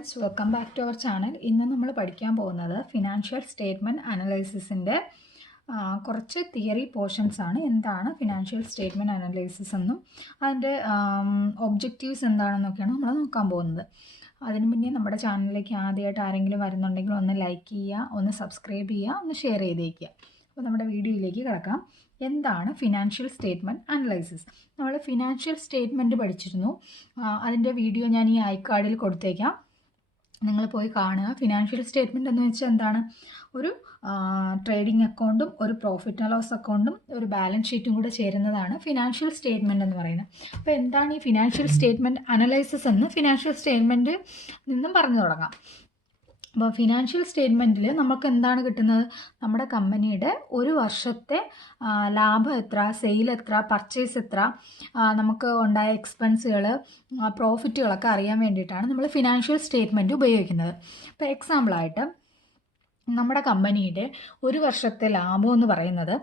Friends welcome back to our channel ഇന്ന് നമ്മൾ പഠിക്കാൻ പോകുന്നത് ഫിനാൻഷ്യൽ സ്റ്റേറ്റ്മെന്റ് അനലൈസിസിന്റെ കുറച്ച് തിയറി പോർഷൻസ് ആണ്. എന്താണ് ഫിനാൻഷ്യൽ സ്റ്റേറ്റ്മെന്റ് അനലൈസിസ് എന്നും അതിന്റെ ഒബ്ജക്റ്റീവ്സ് എന്താണെന്നൊക്കെയാണ് നമ്മൾ നോക്കാൻ പോകുന്നത്. അതിന് മുന്നേ നമ്മുടെ ചാനലിലേക്ക് ആദ്യമായിട്ട് ആരെങ്കിലും വരുന്നുണ്ടെങ്കിൽ ഒന്ന് ലൈക്ക് ചെയ്യുക ഒന്ന് സബ്സ്ക്രൈബ് ചെയ്യുക ഒന്ന് ഷെയർ ചെയ്തേക്കുക. അപ്പോൾ നമ്മുടെ വീഡിയോയിലേക്ക് കിടക്കാം. എന്താണ് ഫിനാൻഷ്യൽ സ്റ്റേറ്റ്മെന്റ് അനലൈസിസ് നമ്മൾ ഫിനാൻഷ്യൽ സ്റ്റേറ്റ്മെന്റ് പഠിച്ചിരുന്നു. അതിന്റെ വീഡിയോ ഞാൻ ഈ ഐക്കാർഡിൽ കൊടുത്തേക്കാം. നിങ്ങൾ പോയി കാണുക. ഫിനാൻഷ്യൽ സ്റ്റേറ്റ്മെന്റ് എന്ന് വെച്ചാൽ എന്താണ്? ഒരു ട്രേഡിംഗ് അക്കൗണ്ടും ഒരു പ്രോഫിറ്റ് ആൻഡ് ലോസ് അക്കൗണ്ടും ഒരു ബാലൻസ് ഷീറ്റും കൂടെ ചേരുന്നതാണ് ഫിനാൻഷ്യൽ സ്റ്റേറ്റ്മെന്റ് എന്ന് പറയുന്നത്. അപ്പോൾ എന്താണ് ഈ ഫിനാൻഷ്യൽ സ്റ്റേറ്റ്മെന്റ് അനലൈസിസ് എന്ന് ഫിനാൻഷ്യൽ സ്റ്റേറ്റ്മെന്റ് നിന്നും പറഞ്ഞു തുടങ്ങാം. അപ്പോൾ ഫിനാൻഷ്യൽ സ്റ്റേറ്റ്മെന്റിൽ നമുക്ക് എന്താണ് കിട്ടുന്നത്? നമ്മുടെ കമ്പനിയുടെ ഒരു വർഷത്തെ ലാഭം എത്ര സെയിൽ എത്ര പർച്ചേസ് എത്ര നമുക്ക് ഉണ്ടായ എക്സ്പെൻസുകൾ പ്രോഫിറ്റുകളൊക്കെ അറിയാൻ വേണ്ടിയിട്ടാണ് നമ്മൾ ഫിനാൻഷ്യൽ സ്റ്റേറ്റ്മെന്റ് ഉപയോഗിക്കുന്നത്. ഇപ്പോൾ എക്സാമ്പിളായിട്ട് നമ്മുടെ കമ്പനിയുടെ ഒരു വർഷത്തെ ലാഭം എന്ന് പറയുന്നത്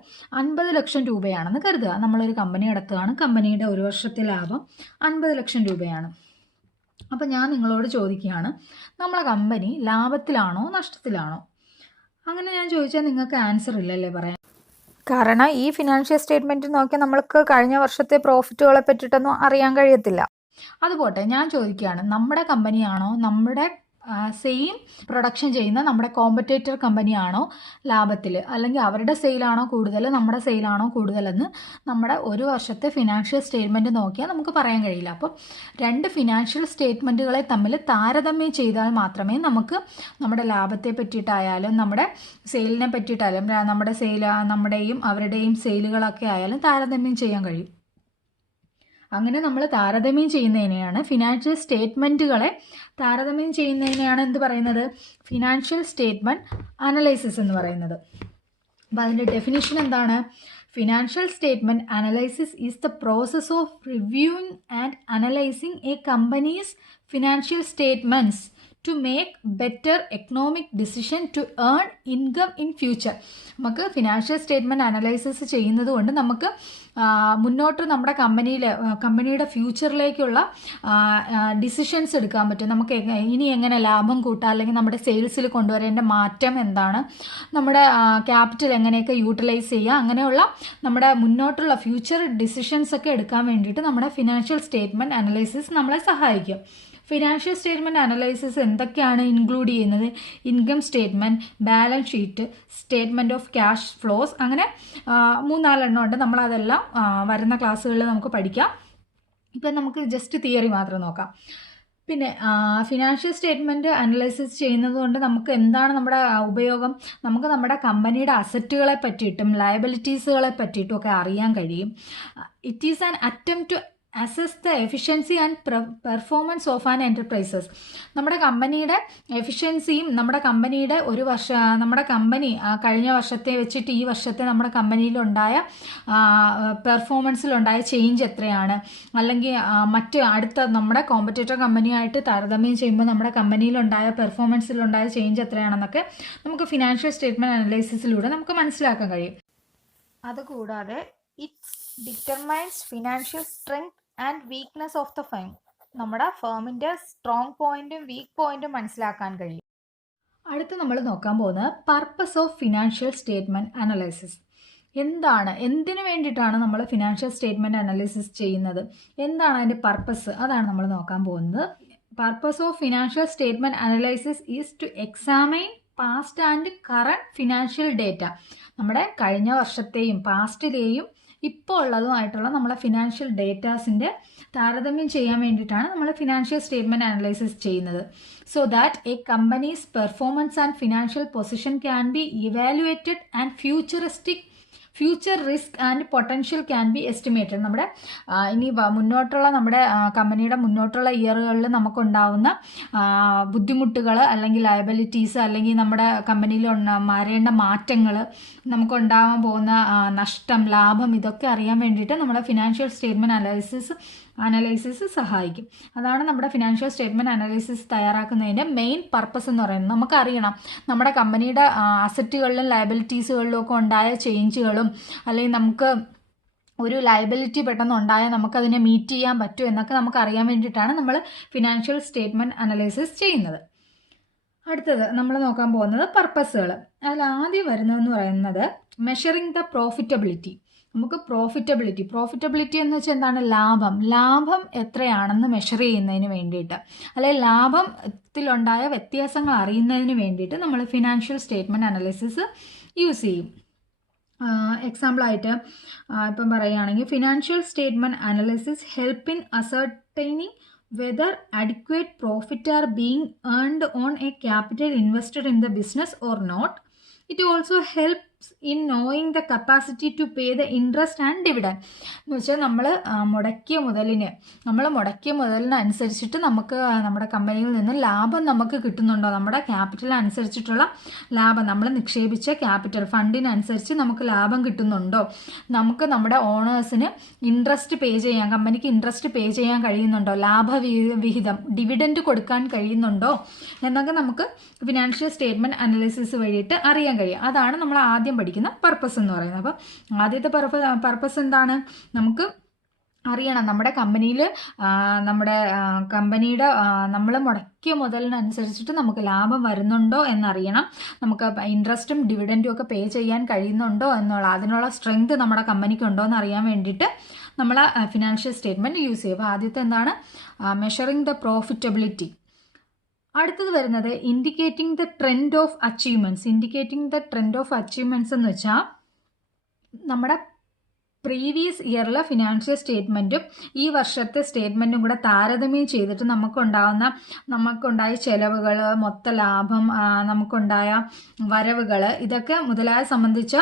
അൻപത് ലക്ഷം രൂപയാണെന്ന് കരുതുക. നമ്മളൊരു കമ്പനി നടത്തുകയാണ് കമ്പനിയുടെ ഒരു വർഷത്തെ ലാഭം അൻപത് ലക്ഷം രൂപയാണ്. അപ്പോൾ ഞാൻ നിങ്ങളോട് ചോദിക്കുകയാണ് നമ്മളെ കമ്പനി ലാഭത്തിലാണോ നഷ്ടത്തിലാണോ? അങ്ങനെ ഞാൻ ചോദിച്ചാൽ നിങ്ങൾക്ക് ആൻസർ ഇല്ലല്ലേ പറയാൻ. കാരണം ഈ ഫിനാൻഷ്യൽ സ്റ്റേറ്റ്മെന്റ് നോക്കിയാൽ നമ്മൾക്ക് കഴിഞ്ഞ വർഷത്തെ പ്രോഫിറ്റുകളെ പറ്റിയിട്ടൊന്നും അറിയാൻ കഴിയത്തില്ല. അതുപോട്ടെ ഞാൻ ചോദിക്കുകയാണ് നമ്മുടെ കമ്പനിയാണോ നമ്മുടെ സെയിം പ്രൊഡക്ഷൻ ചെയ്യുന്ന നമ്മുടെ കോമ്പറ്റേറ്റർ കമ്പനിയാണോ ലാഭത്തിൽ? അല്ലെങ്കിൽ അവരുടെ സെയിലാണോ കൂടുതൽ നമ്മുടെ സെയിലാണോ കൂടുതലെന്ന് നമ്മുടെ ഒരു വർഷത്തെ ഫിനാൻഷ്യൽ സ്റ്റേറ്റ്മെന്റ് നോക്കിയാൽ നമുക്ക് പറയാൻ കഴിയില്ല. അപ്പം രണ്ട് ഫിനാൻഷ്യൽ സ്റ്റേറ്റ്മെന്റുകളെ തമ്മിൽ താരതമ്യം ചെയ്താൽ മാത്രമേ നമുക്ക് നമ്മുടെ ലാഭത്തെ പറ്റിയിട്ടായാലും നമ്മുടെ സെയിലിനെ പറ്റിയിട്ടായാലും നമ്മുടെ സെയിൽ നമ്മുടെയും അവരുടെയും സെയിലുകളൊക്കെ ആയാലും താരതമ്യം ചെയ്യാൻ കഴിയും. അങ്ങനെ നമ്മൾ താരതമ്യം ചെയ്യുന്നതിനെയാണ് ഫിനാൻഷ്യൽ സ്റ്റേറ്റ്മെന്റുകളെ താരതമ്യം ചെയ്യുന്നതിനെയാണ് എന്ത് പറയുന്നത്? ഫിനാൻഷ്യൽ സ്റ്റേറ്റ്മെന്റ് അനലൈസിസ് എന്ന് പറയുന്നത്. അപ്പോൾ അതിന്റെ ഡെഫിനിഷൻ എന്താണ്? Financial statement analysis is the process of reviewing and analysing a company's financial statements to make better economic decision to earn income in future നമുക്ക് ഫിനാൻഷ്യൽ സ്റ്റേറ്റ്മെന്റ് അനലൈസിസ് ചെയ്യുന്നത് കൊണ്ട് നമുക്ക് മുന്നോട്ട് നമ്മുടെ കമ്പനിയിൽ കമ്പനിയുടെ ഫ്യൂച്ചറിലേക്കുള്ള ഡിസിഷൻസ് എടുക്കാൻ പറ്റും. നമുക്ക് ഇനി എങ്ങനെ ലാഭം കൂട്ടാം? അല്ലെങ്കിൽ നമ്മുടെ സെയിൽസിൽ കൊണ്ടുവരേണ്ട മാറ്റം എന്താണ്? നമ്മുടെ ക്യാപിറ്റൽ എങ്ങനെയൊക്കെ യൂട്ടിലൈസ് ചെയ്യുക അങ്ങനെയുള്ള നമ്മുടെ മുന്നോട്ടുള്ള ഫ്യൂച്ചർ ഡിസിഷൻസ് ഒക്കെ എടുക്കാൻ വേണ്ടിയിട്ട് നമ്മുടെ ഫിനാൻഷ്യൽ സ്റ്റേറ്റ്മെന്റ് അനലൈസിസ് നമ്മളെ സഹായിക്കും. ഫിനാൻഷ്യൽ സ്റ്റേറ്റ്മെന്റ് അനലൈസിസ് എന്തൊക്കെയാണ് ഇൻക്ലൂഡ് ചെയ്യുന്നത്? Income statement balance sheet statement of cash flows അങ്ങനെ മൂന്നാലെണ്ണം ഉണ്ട്. നമ്മളതെല്ലാം വരുന്ന ക്ലാസ്സുകളിൽ നമുക്ക് പഠിക്കാം. ഇപ്പം നമുക്ക് ജസ്റ്റ് തിയറി മാത്രം നോക്കാം. പിന്നെ ഫിനാൻഷ്യൽ സ്റ്റേറ്റ്മെന്റ് അനലൈസിസ് ചെയ്യുന്നത് കൊണ്ട് നമുക്ക് എന്താണ് നമ്മുടെ ഉപയോഗം? നമുക്ക് നമ്മുടെ കമ്പനിയുടെ അസറ്റുകളെ പറ്റിയിട്ടും ലയബിലിറ്റീസുകളെ പറ്റിയിട്ടും ഒക്കെ അറിയാൻ കഴിയും. It is an attempt to assess the efficiency and performance of an enterprises നമ്മുടെ കമ്പനിയുടെ എഫിഷ്യൻസിയും നമ്മുടെ കമ്പനിയുടെ ഒരു വർഷ നമ്മുടെ കമ്പനി കഴിഞ്ഞ വർഷത്തെ വെച്ചിട്ട് ഈ വർഷത്തെ നമ്മുടെ കമ്പനിയിലുണ്ടായ പെർഫോമൻസിലുണ്ടായ ചേഞ്ച് എത്രയാണ്? അല്ലെങ്കിൽ മറ്റ് അടുത്ത നമ്മുടെ കോമ്പറ്റേറ്റർ കമ്പനിയായിട്ട് താരതമ്യം ചെയ്യുമ്പോൾ നമ്മുടെ കമ്പനിയിലുണ്ടായ പെർഫോമൻസിലുണ്ടായ ചേഞ്ച് എത്രയാണെന്നൊക്കെ നമുക്ക് ഫിനാൻഷ്യൽ സ്റ്റേറ്റ്മെന്റ് അനലൈസിസിലൂടെ നമുക്ക് മനസ്സിലാക്കാൻ കഴിയും. അതുകൂടാതെ it's determines financial strength and weakness of the firm നമ്മുടെ ഫേമിന്റെ സ്ട്രോങ് പോയിന്റും വീക്ക് പോയിന്റും മനസ്സിലാക്കാൻ കഴിയും. അടുത്ത് നമ്മൾ നോക്കാൻ പോകുന്നത് purpose of financial statement analysis എന്താണ് എന്തിനു വേണ്ടിയിട്ടാണ് നമ്മൾ ഫിനാൻഷ്യൽ സ്റ്റേറ്റ്മെന്റ് അനാലിസിസ് ചെയ്യുന്നത്? എന്താണ് അതിന്റെ പർപ്പസ് അതാണ് നമ്മൾ നോക്കാൻ പോകുന്നത്. Purpose of financial statement analysis is to examine past and current financial data നമ്മുടെ കഴിഞ്ഞ വർഷത്തെയും പാസ്റ്റിലെയും ഇപ്പോൾ ഉള്ളതുമായിട്ടുള്ള നമ്മളെ ഫിനാൻഷ്യൽ ഡേറ്റാസിന്റെ താരതമ്യം ചെയ്യാൻ വേണ്ടിയിട്ടാണ് നമ്മൾ ഫിനാൻഷ്യൽ സ്റ്റേറ്റ്മെന്റ് അനലൈസിസ് ചെയ്യുന്നത്. So that a company's performance and financial position can be evaluated and futuristic future risk and potential can be estimated നമ്മുടെ ഇനി മുന്നോട്ടുള്ള നമ്മുടെ കമ്പനിയുടെ മുന്നോട്ടുള്ള ഇയറുകളിൽ നമുക്കുണ്ടാവുന്ന ബുദ്ധിമുട്ടുകൾ അല്ലെങ്കിൽ ലയബിലിറ്റീസ് അല്ലെങ്കിൽ നമ്മുടെ കമ്പനിയിൽ മാറേണ്ട മാറ്റങ്ങൾ നമുക്കുണ്ടാകാൻ പോകുന്ന നഷ്ടം ലാഭം ഇതൊക്കെ അറിയാൻ വേണ്ടിയിട്ട് നമ്മുടെ ഫിനാൻഷ്യൽ സ്റ്റേറ്റ്മെന്റ് അനാലിസിസ് അനലൈസിസ് സഹായിക്കും. അതാണ് നമ്മുടെ ഫിനാൻഷ്യൽ സ്റ്റേറ്റ്മെന്റ് അനാലിസിസ് തയ്യാറാക്കുന്നതിന്റെ മെയിൻ പർപ്പസ് എന്ന് പറയുന്നത്. നമുക്കറിയണം നമ്മുടെ കമ്പനിയുടെ അസറ്റുകളിലും ലയബിലിറ്റീസുകളിലും ഒക്കെ ഉണ്ടായ ചേഞ്ചുകളും അല്ലെങ്കിൽ നമുക്ക് ഒരു ലയബിലിറ്റി പെട്ടെന്ന് ഉണ്ടായാൽ നമുക്കതിനെ മീറ്റ് ചെയ്യാൻ പറ്റുമോ എന്നൊക്കെ നമുക്ക് അറിയാൻ വേണ്ടിയിട്ടാണ് നമ്മൾ ഫിനാൻഷ്യൽ സ്റ്റേറ്റ്മെന്റ് അനലൈസിസ് ചെയ്യുന്നത്. അടുത്തത് നമ്മൾ നോക്കാൻ പോകുന്നത് പർപ്പസുകൾ അതിൽ ആദ്യം വരുന്നതെന്ന് പറയുന്നത് മെഷറിങ് ദ പ്രോഫിറ്റബിലിറ്റി നമുക്ക് പ്രോഫിറ്റബിലിറ്റി പ്രോഫിറ്റബിലിറ്റി എന്ന് വെച്ചാൽ എന്താണ്? ലാഭം. ലാഭം എത്രയാണെന്ന് മെഷർ ചെയ്യുന്നതിന് വേണ്ടിയിട്ട്. അല്ലെങ്കിൽ ലാഭത്തിലുണ്ടായ വ്യത്യാസങ്ങൾ അറിയുന്നതിന് വേണ്ടിയിട്ട് നമ്മൾ ഫിനാൻഷ്യൽ സ്റ്റേറ്റ്മെന്റ് അനാലിസിസ് യൂസ് ചെയ്യും. എക്സാമ്പിളായിട്ട് ഇപ്പം പറയുകയാണെങ്കിൽ financial statement analysis help in ascertaining whether adequate profit are being earned on a capital invested in the business or not. It also helps in knowing the capacity to pay the interest and dividend എന്ന് വെച്ചാൽ നമ്മൾ മുടക്കിയ മുതലിന് നമ്മൾ മുടക്കിയ മുതലിനനുസരിച്ചിട്ട് നമുക്ക് നമ്മുടെ കമ്പനിയിൽ നിന്ന് ലാഭം നമുക്ക് കിട്ടുന്നുണ്ടോ? നമ്മുടെ ക്യാപിറ്റൽ അനുസരിച്ചിട്ടുള്ള ലാഭം നമ്മൾ നിക്ഷേപിച്ച ക്യാപിറ്റൽ ഫണ്ടിനനുസരിച്ച് നമുക്ക് ലാഭം കിട്ടുന്നുണ്ടോ? നമുക്ക് നമ്മുടെ ഓണേഴ്സിന് ഇൻട്രസ്റ്റ് പേ ചെയ്യാൻ കമ്പനിക്ക് ഇൻട്രസ്റ്റ് പേ ചെയ്യാൻ കഴിയുന്നുണ്ടോ? ലാഭ വിഹിതം ഡിവിഡന്റ് കൊടുക്കാൻ കഴിയുന്നുണ്ടോ? എന്നൊക്കെ നമുക്ക് ഫിനാൻഷ്യൽ സ്റ്റേറ്റ്മെന്റ് അനാലിസിസ് വഴിയിട്ട് അറിയാൻ കഴിയും. അതാണ് നമ്മൾ ആദ്യം ആദ്യം പഠിക്കുന്ന പർപ്പസ് എന്ന് പറയുന്നത്. അപ്പം ആദ്യത്തെ പർപ്പസ് എന്താണ്? നമുക്ക് അറിയണം. നമ്മുടെ കമ്പനിയിൽ നമ്മുടെ കമ്പനിയുടെ നമ്മൾ മുടക്കിയ മുതലിനനുസരിച്ചിട്ട് നമുക്ക് ലാഭം വരുന്നുണ്ടോ എന്നറിയണം. നമുക്ക് ഇൻട്രസ്റ്റും ഡിവിഡന്റും ഒക്കെ പേ ചെയ്യാൻ കഴിയുന്നുണ്ടോ എന്നുള്ള അതിനുള്ള സ്ട്രെങ്ത് നമ്മുടെ കമ്പനിക്ക് ഉണ്ടോ എന്ന് അറിയാൻ വേണ്ടിയിട്ട് നമ്മൾ ഫിനാൻഷ്യൽ സ്റ്റേറ്റ്മെന്റ് യൂസ് ചെയ്യും. അപ്പോൾ ആദ്യത്തെ എന്താണ്? മെഷറിങ് ദ പ്രോഫിറ്റബിലിറ്റി അടുത്തത് വരുന്നത് indicating the trend of achievements indicating the trend of achievements എന്ന് വെച്ചാൽ നമ്മുടെ പ്രീവിയസ് ഇയറിലെ ഫിനാൻഷ്യൽ സ്റ്റേറ്റ്മെന്റും ഈ വർഷത്തെ സ്റ്റേറ്റ്മെന്റും കൂടെ താരതമ്യം ചെയ്തിട്ട് നമുക്കുണ്ടാകുന്ന നമുക്കുണ്ടായ ചെലവുകൾ മൊത്ത ലാഭം നമുക്കുണ്ടായ വരവുകൾ ഇതൊക്കെ മുതലായ സംബന്ധിച്ച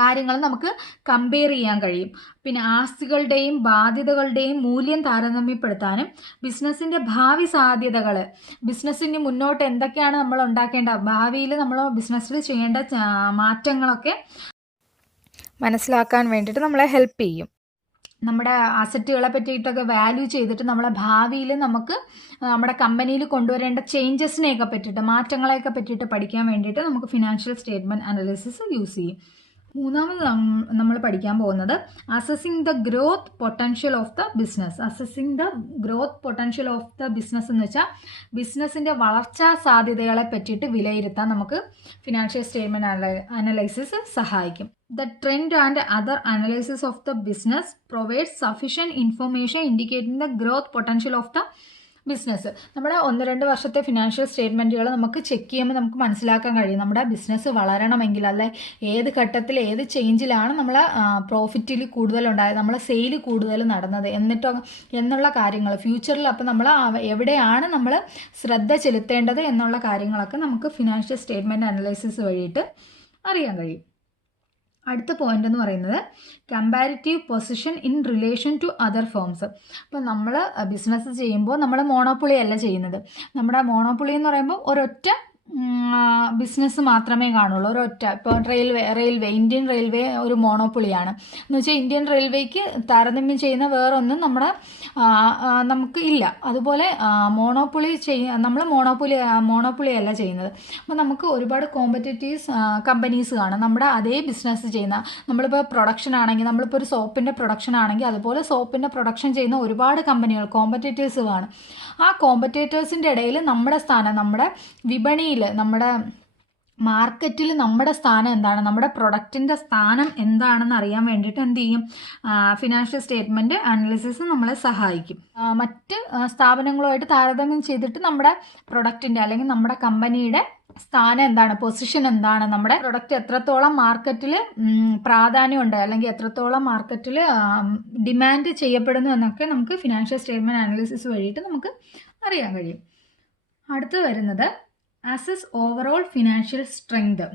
കാര്യങ്ങൾ നമുക്ക് കമ്പയർ ചെയ്യാൻ കഴിയും. പിന്നെ ആസ്തികളുടെയും ബാധ്യതകളുടെയും മൂല്യം താരതമ്യപ്പെടുത്താനും ബിസിനസ്സിന്റെ ഭാവി സാധ്യതകൾ ബിസിനസ്സിന് മുന്നോട്ട് എന്തൊക്കെയാണ് നമ്മൾ ഉണ്ടാക്കേണ്ട ഭാവിയിൽ നമ്മൾ ബിസിനസ്സിൽ ചെയ്യേണ്ട മാറ്റങ്ങളൊക്കെ മനസ്സിലാക്കാൻ വേണ്ടിയിട്ട് നമ്മളെ ഹെൽപ്പ് ചെയ്യും. നമ്മുടെ അസറ്റുകളെ പറ്റിയിട്ടൊക്കെ വാല്യൂ ചെയ്തിട്ട് നമ്മളെ ഭാവിയിൽ നമുക്ക് നമ്മുടെ കമ്പനിയിൽ കൊണ്ടുവരേണ്ട ചേഞ്ചസിനെയൊക്കെ പറ്റിയിട്ട് മാറ്റങ്ങളെയൊക്കെ പറ്റിയിട്ട് പഠിക്കാൻ വേണ്ടിയിട്ട് നമുക്ക് ഫിനാൻഷ്യൽ സ്റ്റേറ്റ്മെന്റ് അനാലിസിസ് യൂസ് ചെയ്യും. മൂന്നാമത് നമ്മൾ പഠിക്കാൻ പോകുന്നത് assessing the growth potential of the business assessing the growth potential of the business എന്ന് വെച്ചാൽ ബിസിനസ്സിന്റെ വളർച്ചാ സാധ്യതകളെ പറ്റിയിട്ട് വിലയിരുത്താൻ നമുക്ക് ഫിനാൻഷ്യൽ സ്റ്റേറ്റ്മെന്റ് അനലൈസിസ് സഹായിക്കും. The trend and other analysis of the business provide sufficient information indicating the growth potential of the business നമ്മുടെ ഒന്ന് രണ്ട് വർഷത്തെ ഫിനാൻഷ്യൽ സ്റ്റേറ്റ്മെന്റുകൾ നമുക്ക് ചെക്ക് ചെയ്യുമ്പോൾ നമുക്ക് മനസ്സിലാക്കാൻ കഴിയും. നമ്മുടെ ബിസിനസ് വളരണമെങ്കിൽ അല്ലെ ഏത് ഘട്ടത്തിൽ ഏത് ചേഞ്ചിലാണ് നമ്മൾ പ്രോഫിറ്റിൽ കൂടുതലുണ്ടായത് നമ്മളെ സെയിൽ കൂടുതൽ നടന്നത് എന്നിട്ടോ എന്നുള്ള കാര്യങ്ങൾ. ഫ്യൂച്ചറിൽ അപ്പോൾ നമ്മൾ എവിടെയാണ് നമ്മൾ ശ്രദ്ധ ചെലുത്തേണ്ടത് എന്നുള്ള കാര്യങ്ങളൊക്കെ നമുക്ക് ഫിനാൻഷ്യൽ സ്റ്റേറ്റ്മെന്റ് അനലൈസിസ് വഴിയിട്ട് അറിയാൻ കഴിയും. അടുത്ത പോയിന്റ് എന്ന് പറയുന്നത് comparative position in relation to other firms അപ്പോൾ നമ്മൾ ബിസിനസ് ചെയ്യുമ്പോൾ നമ്മൾ മോണോപ്പൊളി അല്ല ചെയ്യുന്നത്. നമ്മുടെ മോണോപ്പൊളി എന്ന് പറയുമ്പോൾ ഒരൊറ്റ ബിസിനസ് മാത്രമേ കാണുള്ളൂ. ഒരൊറ്റ. ഇപ്പോൾ റെയിൽവേ റെയിൽവേ ഇന്ത്യൻ റെയിൽവേ ഒരു മോണോപ്പൊളിയാണ് എന്ന് വെച്ചാൽ ഇന്ത്യൻ റെയിൽവേക്ക് താരതമ്യം ചെയ്യുന്ന വേറൊന്നും നമ്മുടെ നമുക്ക് ഇല്ല. അതുപോലെ മോണോപ്പൊളി ചെയ്യ നമ്മൾ മോണോപ്പൊളി അല്ല ചെയ്യുന്നത്. അപ്പോൾ നമുക്ക് ഒരുപാട് കോമ്പറ്റേറ്റീവ്സ് കമ്പനീസ് കാണും. നമ്മുടെ അതേ ബിസിനസ് ചെയ്യുന്ന നമ്മളിപ്പോൾ പ്രൊഡക്ഷൻ ആണെങ്കിൽ നമ്മളിപ്പോൾ ഒരു സോപ്പിന്റെ പ്രൊഡക്ഷൻ ആണെങ്കിൽ അതുപോലെ സോപ്പിന്റെ പ്രൊഡക്ഷൻ ചെയ്യുന്ന ഒരുപാട് കമ്പനികൾ കോമ്പറ്റേറ്റീവ്സ് കാണും. ആ കോമ്പറ്റേറ്റേഴ്സിന്റെ ഇടയിൽ നമ്മുടെ സ്ഥാനം നമ്മുടെ വിപണിയിൽ നമ്മുടെ മാർക്കറ്റിൽ നമ്മുടെ സ്ഥാനം എന്താണ്? നമ്മുടെ പ്രൊഡക്റ്റിന്റെ സ്ഥാനം എന്താണെന്ന് അറിയാൻ വേണ്ടിയിട്ട് എന്ത് ചെയ്യും? ഫിനാൻഷ്യൽ സ്റ്റേറ്റ്മെന്റ് അനാലിസിസ് നമ്മളെ സഹായിക്കും. മറ്റ് സ്ഥാപനങ്ങളുമായിട്ട് താരതമ്യം ചെയ്തിട്ട് നമ്മുടെ പ്രൊഡക്റ്റിന്റെ അല്ലെങ്കിൽ നമ്മുടെ കമ്പനിയുടെ സ്ഥാനം എന്താണ്? പൊസിഷൻ എന്താണ്? നമ്മുടെ പ്രൊഡക്റ്റ് എത്രത്തോളം മാർക്കറ്റിൽ പ്രാധാന്യമുണ്ട്? അല്ലെങ്കിൽ എത്രത്തോളം മാർക്കറ്റിൽ ഡിമാൻഡ് ചെയ്യപ്പെടുന്നു എന്നൊക്കെ നമുക്ക് ഫിനാൻഷ്യൽ സ്റ്റേറ്റ്മെന്റ് അനാലിസിസ് വഴിയിട്ട് നമുക്ക് അറിയാൻ കഴിയും. അടുത്ത് വരുന്നത് അസസ് ഓവറോൾ ഫിനാൻഷ്യൽ സ്ട്രെങ്ത്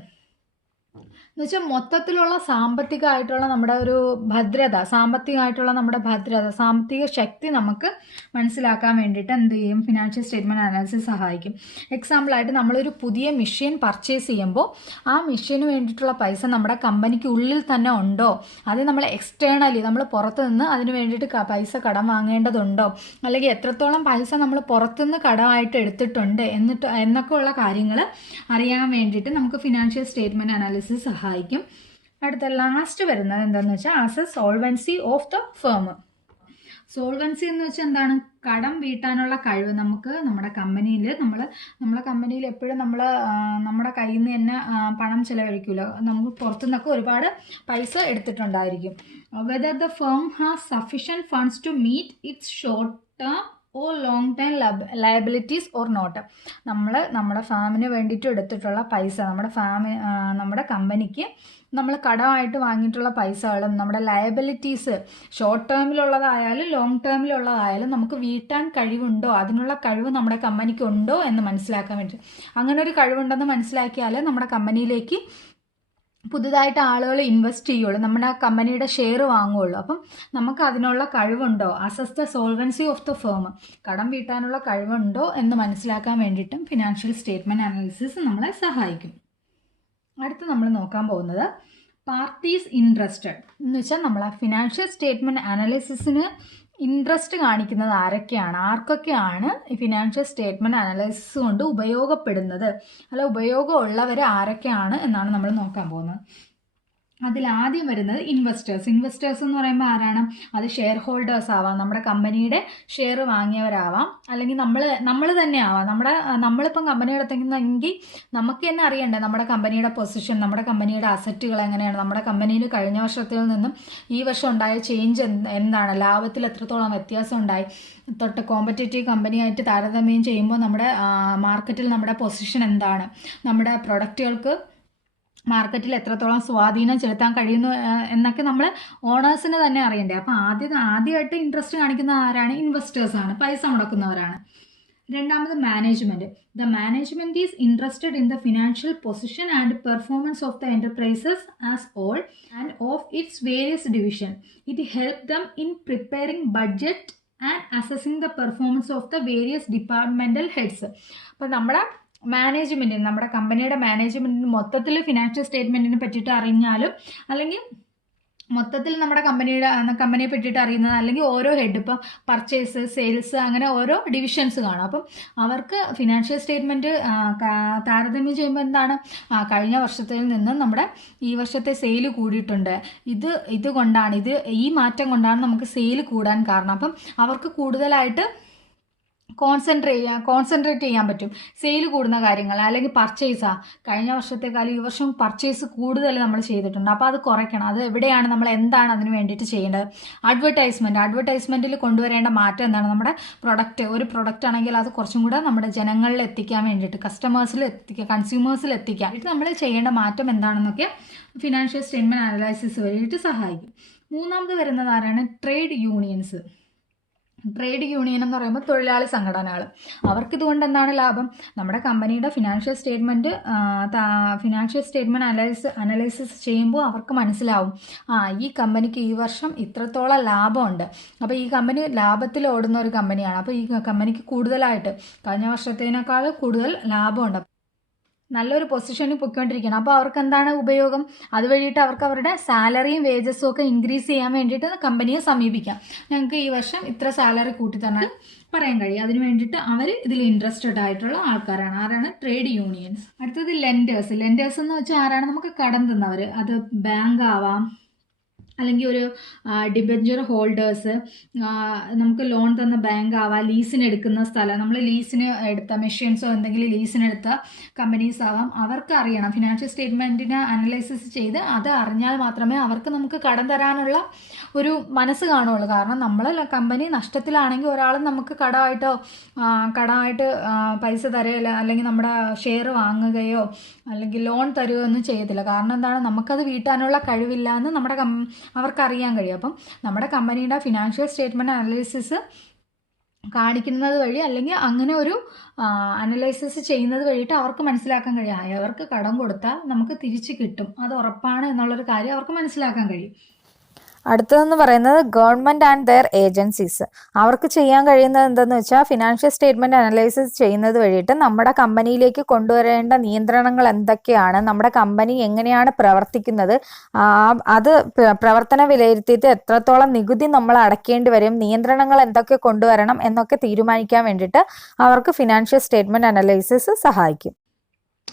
എന്ന് വെച്ചാൽ മൊത്തത്തിലുള്ള സാമ്പത്തികമായിട്ടുള്ള നമ്മുടെ ഒരു ഭദ്രത സാമ്പത്തികമായിട്ടുള്ള നമ്മുടെ ഭദ്രത സാമ്പത്തിക ശക്തി നമുക്ക് മനസ്സിലാക്കാൻ വേണ്ടിയിട്ട് എന്ത് ചെയ്യും? ഫിനാൻഷ്യൽ സ്റ്റേറ്റ്മെന്റ് അനാലിസിസ് സഹായിക്കും. എക്സാമ്പിളായിട്ട് നമ്മളൊരു പുതിയ മെഷീൻ പർച്ചേസ് ചെയ്യുമ്പോൾ ആ മെഷീന് വേണ്ടിയിട്ടുള്ള പൈസ നമ്മുടെ കമ്പനിക്ക് ഉള്ളിൽ തന്നെ ഉണ്ടോ? അത് നമ്മൾ എക്സ്റ്റേണലി നമ്മൾ പുറത്ത് നിന്ന് അതിന് വേണ്ടിയിട്ട് പൈസ കടം വാങ്ങേണ്ടതുണ്ടോ? അല്ലെങ്കിൽ എത്രത്തോളം പൈസ നമ്മൾ പുറത്തുനിന്ന് കടമായിട്ട് എടുത്തിട്ടുണ്ട് എന്നിട്ട് എന്നൊക്കെയുള്ള കാര്യങ്ങൾ അറിയാൻ വേണ്ടിയിട്ട് നമുക്ക് ഫിനാൻഷ്യൽ സ്റ്റേറ്റ്മെന്റ് അനാലിസിസ് സഹായിക്കും. സഹായിക്കും. അടുത്ത ലാസ്റ്റ് വരുന്നത് എന്താണെന്ന് വെച്ചാൽ as a solvency of the firm solvency എന്ന് വെച്ചാൽ എന്താണ്? കടം വീട്ടാനുള്ള കഴിവ് നമുക്ക് നമ്മുടെ കമ്പനിയിൽ നമ്മൾ നമ്മുടെ കമ്പനിയിൽ എപ്പോഴും നമ്മൾ നമ്മുടെ കയ്യിൽ നിന്ന് തന്നെ പണം ചിലവഴിക്കില്ല നമുക്ക് പുറത്തുനിന്നൊക്കെ ഒരുപാട് പൈസ എടുത്തിട്ടുണ്ടായിരിക്കും. Whether the firm has sufficient funds to meet its short term or long time liabilities or not നമ്മൾ നമ്മുടെ ഫാമിന് വേണ്ടിയിട്ട് എടുത്തിട്ടുള്ള പൈസ നമ്മുടെ ഫാമി നമ്മുടെ കമ്പനിക്ക് നമ്മൾ കടമായിട്ട് വാങ്ങിയിട്ടുള്ള പൈസകളും നമ്മുടെ ലയബിലിറ്റീസ് ഷോർട്ട് ടേമിലുള്ളതായാലും ലോങ് ടേമിലുള്ളതായാലും നമുക്ക് വീട്ടാൻ കഴിവുണ്ടോ? അതിനുള്ള കഴിവ് നമ്മുടെ കമ്പനിക്ക് ഉണ്ടോ എന്ന് മനസ്സിലാക്കാൻ വേണ്ടി. അങ്ങനെ ഒരു കഴിവുണ്ടെന്ന് മനസ്സിലാക്കിയാൽ നമ്മുടെ കമ്പനിയിലേക്ക് പുതുതായിട്ട് ആളുകൾ ഇൻവെസ്റ്റ് ചെയ്യുള്ളൂ. നമ്മുടെ ആ കമ്പനിയുടെ ഷെയർ വാങ്ങുകയുള്ളൂ അപ്പം നമുക്ക് അതിനുള്ള കഴിവുണ്ടോ? Assess the solvency of the firm കടം വീട്ടാനുള്ള കഴിവുണ്ടോ എന്ന് മനസ്സിലാക്കാൻ വേണ്ടിയിട്ടും ഫിനാൻഷ്യൽ സ്റ്റേറ്റ്മെന്റ് അനാലിസിസ് നമ്മളെ സഹായിക്കും. അടുത്ത് നമ്മൾ നോക്കാൻ പോകുന്നത് പാർട്ടീസ് ഇൻട്രസ്റ്റഡ് എന്ന് വെച്ചാൽ നമ്മൾ ആ ഫിനാൻഷ്യൽ സ്റ്റേറ്റ്മെന്റ് അനാലിസിസിന് ഇൻട്രസ്റ്റ് കാണിക്കുന്നത് ആരൊക്കെയാണ്? ആർക്കൊക്കെയാണ് ഈ ഫിനാൻഷ്യൽ സ്റ്റേറ്റ്മെന്റ് അനാലിസിസ് കൊണ്ട് ഉപയോഗപ്പെടുന്നത്? അല്ല ഉപയോഗമുള്ളവർ ആരൊക്കെയാണ് എന്നാണ് നമ്മൾ നോക്കാൻ പോകുന്നത്. അതിൽ ആദ്യം വരുന്നത് ഇൻവെസ്റ്റേഴ്സ് ഇൻവെസ്റ്റേഴ്സ് എന്ന് പറയുമ്പോൾ ആരാണ്? അത് ഷെയർ ഹോൾഡേഴ്സ് ആവാം. നമ്മുടെ കമ്പനിയുടെ ഷെയർ വാങ്ങിയവരാവാം. അല്ലെങ്കിൽ നമ്മൾ നമ്മൾ തന്നെ ആവാം. നമ്മുടെ നമ്മളിപ്പം കമ്പനി എടുത്തെങ്കിൽ നമുക്ക് തന്നെ അറിയണ്ടേ നമ്മുടെ കമ്പനിയുടെ പൊസിഷൻ നമ്മുടെ കമ്പനിയുടെ അസറ്റുകൾ എങ്ങനെയാണ്? നമ്മുടെ കമ്പനിയിൽ കഴിഞ്ഞ വർഷത്തിൽ നിന്നും ഈ വർഷം ഉണ്ടായ ചേഞ്ച് എന്താണ്? ലാഭത്തിൽ എത്രത്തോളം വ്യത്യാസം ഉണ്ടായി? തൊട്ട് കോമ്പറ്റേറ്റീവ് കമ്പനിയായിട്ട് താരതമ്യം ചെയ്യുമ്പോൾ നമ്മുടെ മാർക്കറ്റിൽ നമ്മുടെ പൊസിഷൻ എന്താണ്? നമ്മുടെ പ്രൊഡക്റ്റുകൾക്ക് മാർക്കറ്റിൽ എത്രത്തോളം സ്വാധീനം ചെലുത്താൻ കഴിയുന്നു എന്നൊക്കെ നമ്മൾ ഓണേഴ്സിന് തന്നെ അറിയണ്ടേ. അപ്പോൾ ആദ്യം ആദ്യമായിട്ട് ഇൻട്രസ്റ്റ് കാണിക്കുന്ന ആരാണ്? ഇൻവെസ്റ്റേഴ്സാണ് പൈസ മുടക്കുന്നവരാണ്. രണ്ടാമത് management the management is interested in the financial position and performance of the enterprises as all and of its various division it help them in preparing budget and assessing the performance of the various departmental heads അപ്പോൾ നമ്മുടെ മാനേജ്മെന്റിന് നമ്മുടെ കമ്പനിയുടെ മാനേജ്മെന്റിന് മൊത്തത്തിൽ financial സ്റ്റേറ്റ്മെന്റിനെ പറ്റിയിട്ട് അറിഞ്ഞാലും അല്ലെങ്കിൽ മൊത്തത്തിൽ നമ്മുടെ കമ്പനിയുടെ കമ്പനിയെ പറ്റിയിട്ട് അറിയുന്നത് അല്ലെങ്കിൽ ഓരോ ഹെഡ് ഇപ്പം പർച്ചേസ് സെയിൽസ് അങ്ങനെ ഓരോ ഡിവിഷൻസ് കാണും. അപ്പം അവർക്ക് ഫിനാൻഷ്യൽ സ്റ്റേറ്റ്മെന്റ് താരതമ്യം ചെയ്യുമ്പോൾ എന്താണ്? കഴിഞ്ഞ വർഷത്തിൽ നിന്ന് നമ്മുടെ ഈ വർഷത്തെ സെയിൽ കൂടിയിട്ടുണ്ട്. ഇത് ഇതുകൊണ്ടാണ് ഇത് ഈ മാറ്റം കൊണ്ടാണ് നമുക്ക് സെയിൽ കൂടാൻ കാരണം. അപ്പം അവർക്ക് കൂടുതലായിട്ട് കോൺസെൻട്രേറ്റ് ചെയ്യാം കോൺസെൻട്രേറ്റ് ചെയ്യാൻ പറ്റും. സെയിൽ കൂടുന്ന കാര്യങ്ങൾ അല്ലെങ്കിൽ പർച്ചേസാ കഴിഞ്ഞ വർഷത്തെക്കാളും ഈ വർഷം പർച്ചേസ് കൂടുതൽ നമ്മൾ ചെയ്തിട്ടുണ്ട്. അപ്പോൾ അത് കുറയ്ക്കണം. അത് എവിടെയാണ് നമ്മൾ എന്താണ് അതിന് വേണ്ടിയിട്ട് ചെയ്യേണ്ടത്? അഡ്വർടൈസ്മെന്റ് അഡ്വർടൈസ്മെന്റിൽ കൊണ്ടുവരേണ്ട മാറ്റം എന്താണ്? നമ്മുടെ പ്രൊഡക്റ്റ് ഒരു പ്രൊഡക്റ്റ് ആണെങ്കിൽ അത് കുറച്ചും കൂടെ നമ്മുടെ ജനങ്ങളിൽ എത്തിക്കാൻ വേണ്ടിയിട്ട് കസ്റ്റമേഴ്സിൽ എത്തിക്കുക കൺസ്യൂമേഴ്സിൽ എത്തിക്കുക ഇത് നമ്മൾ ചെയ്യേണ്ട മാറ്റം എന്താണെന്നൊക്കെ ഫിനാൻഷ്യൽ സ്റ്റേറ്റ്മെന്റ് അനലൈസിസ് വഴിയിട്ട് സഹായിക്കും. മൂന്നാമത് വരുന്നത് ആരാണ്? ട്രേഡ് യൂണിയൻസ് ട്രേഡ് യൂണിയൻ എന്ന് പറയുമ്പോൾ തൊഴിലാളി സംഘടനകൾ അവർക്ക് ഇതുകൊണ്ട് എന്താണ് ലാഭം? നമ്മുടെ കമ്പനിയുടെ financial statement financial statement analyse analysis ചെയ്യുമ്പോൾ അവർക്ക് മനസ്സിലാവും. ആ ഈ കമ്പനിക്ക് ഈ വർഷം ഇത്രത്തോളം ലാഭമുണ്ട്. അപ്പോൾ ഈ കമ്പനി ലാഭത്തിൽ ഓടുന്ന ഒരു കമ്പനിയാണ്. അപ്പോൾ ഈ കമ്പനിക്ക് കൂടുതലായിട്ട് കഴിഞ്ഞ വർഷത്തേനേക്കാൾ കൂടുതൽ ലാഭമുണ്ട്. നല്ലൊരു പൊസിഷനിൽ പൊയ്ക്കൊണ്ടിരിക്കണം അപ്പോൾ അവർക്ക് എന്താണ് ഉപയോഗം? അതുവഴിയിട്ട് അവർക്ക് അവരുടെ സാലറിയും വേജസും ഒക്കെ ഇൻക്രീസ് ചെയ്യാൻ വേണ്ടിയിട്ട് കമ്പനിയെ സമീപിക്കാം. ഞങ്ങൾക്ക് ഈ വർഷം ഇത്ര സാലറി കൂട്ടി തന്നാൽ പറയാൻ കഴിയും. അതിന് വേണ്ടിയിട്ട് അവർ ഇതിൽ ഇൻട്രസ്റ്റഡ് ആയിട്ടുള്ള ആൾക്കാരാണ്. ആരാണ്? ട്രേഡ് യൂണിയൻസ് അടുത്തത് ലെൻഡേഴ്സ് ലെൻഡേഴ്സ് എന്ന് വെച്ചാൽ ആരാണ്? നമുക്ക് കടം തന്നവർ അത് ബാങ്ക് ആവാം അല്ലെങ്കിൽ ഒരു ഡിബഞ്ചർ ഹോൾഡേഴ്സ് നമുക്ക് ലോൺ തന്ന ബാങ്ക് ആവാം ലീസിന് എടുക്കുന്ന സ്ഥലം. നമ്മൾ ലീസിന് എടുത്ത മെഷീൻസോ എന്തെങ്കിലും ലീസിന് എടുത്ത കമ്പനീസ് ആവാം. അവർക്ക് അറിയണം. ഫിനാൻഷ്യൽ സ്റ്റേറ്റ്മെന്റിനെ അനലൈസിസ് ചെയ്ത് അത് അറിഞ്ഞാൽ മാത്രമേ അവർക്ക് നമുക്ക് കടം തരാനുള്ള ഒരു മനസ്സ് കാണുള്ളൂ കാരണം നമ്മൾ കമ്പനി നഷ്ടത്തിലാണെങ്കിൽ ഒരാൾ നമുക്ക് കടമായിട്ടോ കടമായിട്ട് പൈസ തരുകയില്ല അല്ലെങ്കിൽ നമ്മുടെ ഷെയർ വാങ്ങുകയോ അല്ലെങ്കിൽ ലോൺ തരുകയോ ഒന്നും ചെയ്യത്തില്ല. കാരണം എന്താണ്? നമുക്കത് വീട്ടാനുള്ള കഴിവില്ല എന്ന് നമ്മുടെ അവർക്കറിയാൻ കഴിയും. അപ്പം നമ്മുടെ കമ്പനിയുടെ ഫിനാൻഷ്യൽ സ്റ്റേറ്റ്മെന്റ് അനാലിസിസ് കാണിക്കുന്നത് വഴി അല്ലെങ്കിൽ അങ്ങനെ ഒരു അനലൈസിസ് ചെയ്യുന്നത് വഴിയിട്ട് അവർക്ക് മനസ്സിലാക്കാൻ കഴിയും. അയവർക്ക് കടം കൊടുത്താൽ നമുക്ക് തിരിച്ച് കിട്ടും. അത് ഉറപ്പാണ് എന്നുള്ളൊരു കാര്യം അവർക്ക് മനസ്സിലാക്കാൻ കഴിയും. അടുത്തതെന്ന് പറയുന്നത് ഗവൺമെന്റ് ആൻഡ് ദെയർ ഏജൻസീസ് അവർക്ക് ചെയ്യാൻ കഴിയുന്നത് എന്തെന്ന് വെച്ചാൽ ഫിനാൻഷ്യൽ സ്റ്റേറ്റ്മെന്റ് അനലൈസിസ് ചെയ്യുന്നത് വഴിയിട്ട് നമ്മുടെ കമ്പനിയിലേക്ക് കൊണ്ടുവരേണ്ട നിയന്ത്രണങ്ങൾ എന്തൊക്കെയാണ് നമ്മുടെ കമ്പനി എങ്ങനെയാണ് പ്രവർത്തിക്കുന്നത് അത് പ്രവർത്തന വിലയിരുത്തിയിട്ട് എത്രത്തോളം നികുതി നമ്മൾ അടയ്ക്കേണ്ടി വരും നിയന്ത്രണങ്ങൾ എന്തൊക്കെ കൊണ്ടുവരണം എന്നൊക്കെ തീരുമാനിക്കാൻ വേണ്ടിയിട്ട് അവർക്ക് ഫിനാൻഷ്യൽ സ്റ്റേറ്റ്മെന്റ് അനലൈസിസ് സഹായിക്കും.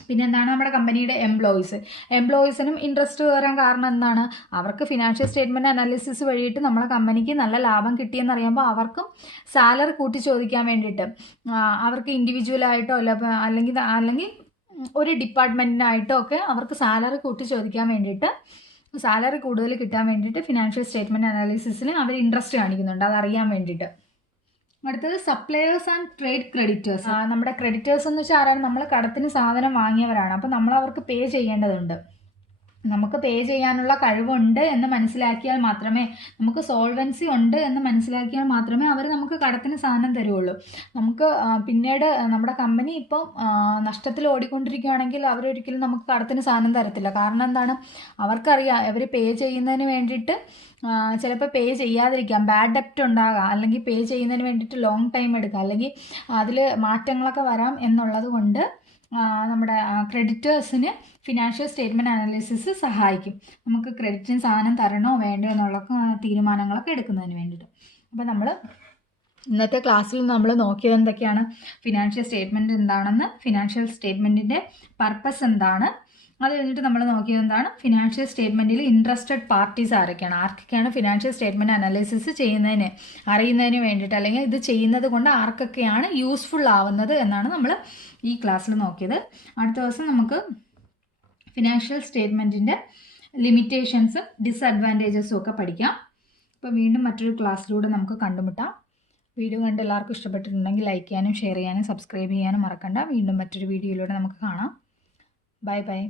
പിന്നെ എന്താണ് നമ്മുടെ കമ്പനിയുടെ എംപ്ലോയീസ് എംപ്ലോയീസിനും ഇൻട്രസ്റ്റ് കയറാൻ കാരണം എന്താണ്? അവർക്ക് ഫിനാൻഷ്യൽ സ്റ്റേറ്റ്മെന്റ് അനാലിസിസ് വഴിയിട്ട് നമ്മളെ കമ്പനിക്ക് നല്ല ലാഭം കിട്ടിയെന്ന് അറിയുമ്പോൾ അവർക്കും സാലറി കൂട്ടി ചോദിക്കാൻ വേണ്ടിയിട്ട് അവർക്ക് ഇൻഡിവിജ്വലായിട്ടോ അല്ല അല്ലെങ്കിൽ അല്ലെങ്കിൽ ഒരു ഡിപ്പാർട്ട്മെന്റിനായിട്ടോ ഒക്കെ അവർക്ക് സാലറി കൂട്ടി ചോദിക്കാൻ വേണ്ടിയിട്ട് സാലറി കൂടുതൽ കിട്ടാൻ വേണ്ടിയിട്ട് ഫിനാൻഷ്യൽ സ്റ്റേറ്റ്മെന്റ് അനാലിസിസിൽ അവർ ഇൻട്രസ്റ്റ് കാണിക്കുന്നുണ്ട്. അതറിയാൻ വേണ്ടിയിട്ട്. അടുത്തത് സപ്ലയേഴ്സ് ആൻഡ് ട്രേഡ് ക്രെഡിറ്റേഴ്സ് നമ്മുടെ ക്രെഡിറ്റേഴ്സ് എന്ന് വെച്ചാൽ ആരാണ്? നമ്മൾ കടത്തിന് സാധനം വാങ്ങിയവരാണ്. അപ്പം നമ്മൾ അവർക്ക് പേ ചെയ്യേണ്ടതുണ്ട്. നമുക്ക് പേ ചെയ്യാനുള്ള കഴിവുണ്ട് എന്ന് മനസ്സിലാക്കിയാൽ മാത്രമേ നമുക്ക് സോൾവൻസി ഉണ്ട് എന്ന് മനസ്സിലാക്കിയാൽ മാത്രമേ അവർ നമുക്ക് കടത്തിന് സാധനം തരുള്ളൂ. നമുക്ക് പിന്നീട് നമ്മുടെ കമ്പനി ഇപ്പം നഷ്ടത്തിൽ ഓടിക്കൊണ്ടിരിക്കുകയാണെങ്കിൽ അവരൊരിക്കലും നമുക്ക് കടത്തിന് സാധനം തരത്തില്ല. കാരണം എന്താണ്? അവർക്കറിയാം അവർ പേ ചെയ്യുന്നതിന് വേണ്ടിയിട്ട് ചിലപ്പോൾ പേ ചെയ്യാതിരിക്കാം. ബാഡ് ഡെപ്റ്റ് ഉണ്ടാകാം. അല്ലെങ്കിൽ പേ ചെയ്യുന്നതിന് വേണ്ടിയിട്ട് ലോങ് ടൈം എടുക്കാം. അല്ലെങ്കിൽ അതിൽ മാറ്റങ്ങളൊക്കെ വരാം എന്നുള്ളത് കൊണ്ട് നമ്മുടെ ക്രെഡിറ്റേഴ്സിന് ഫിനാൻഷ്യൽ സ്റ്റേറ്റ്മെന്റ് അനാലിസിസ് സഹായിക്കും. നമുക്ക് ക്രെഡിറ്റിന് സാധനം തരണോ വേണ്ടോ എന്നുള്ള തീരുമാനങ്ങളൊക്കെ എടുക്കുന്നതിന് വേണ്ടിയിട്ട്. അപ്പോൾ നമ്മൾ ഇന്നത്തെ ക്ലാസ്സിൽ നമ്മൾ നോക്കിയത് എന്തൊക്കെയാണ്? ഫിനാൻഷ്യൽ സ്റ്റേറ്റ്മെന്റ് എന്താണെന്ന് ഫിനാൻഷ്യൽ സ്റ്റേറ്റ്മെന്റിന്റെ പർപ്പസ് എന്താണ്? അത് കഴിഞ്ഞിട്ട് നമ്മൾ നോക്കിയത് എന്താണ്? ഫിനാൻഷ്യൽ സ്റ്റേറ്റ്മെന്റിൽ ഇൻട്രസ്റ്റഡ് പാർട്ടീസ് ആരൊക്കെയാണ്? ആർക്കൊക്കെയാണ് ഫിനാൻഷ്യൽ സ്റ്റേറ്റ്മെന്റ് അനാലിസിസ് ചെയ്യുന്നതിന് അറിയുന്നതിന് വേണ്ടിയിട്ട് അല്ലെങ്കിൽ ഇത് ചെയ്യുന്നത് കൊണ്ട് ആർക്കൊക്കെയാണ് യൂസ്ഫുൾ ആവുന്നത് എന്നാണ് നമ്മൾ ഈ ക്ലാസ്സിൽ നോക്കിയത്. അടുത്ത ദിവസം നമുക്ക് ഫിനാൻഷ്യൽ സ്റ്റേറ്റ്മെന്റിന്റെ ലിമിറ്റേഷൻസും ഡിസഡ്വാന്റേജസും ഒക്കെ പഠിക്കാം. അപ്പോൾ വീണ്ടും മറ്റൊരു ക്ലാസ്സിലൂടെ നമുക്ക് കണ്ടുമുട്ടാം. വീഡിയോ കണ്ട് എല്ലാവർക്കും ഇഷ്ടപ്പെട്ടിട്ടുണ്ടെങ്കിൽ ലൈക്ക് ചെയ്യാനും ഷെയർ ചെയ്യാനും സബ്സ്ക്രൈബ് ചെയ്യാനും മറക്കണ്ട. വീണ്ടും മറ്റൊരു വീഡിയോയിലൂടെ നമുക്ക് കാണാം. Bye bye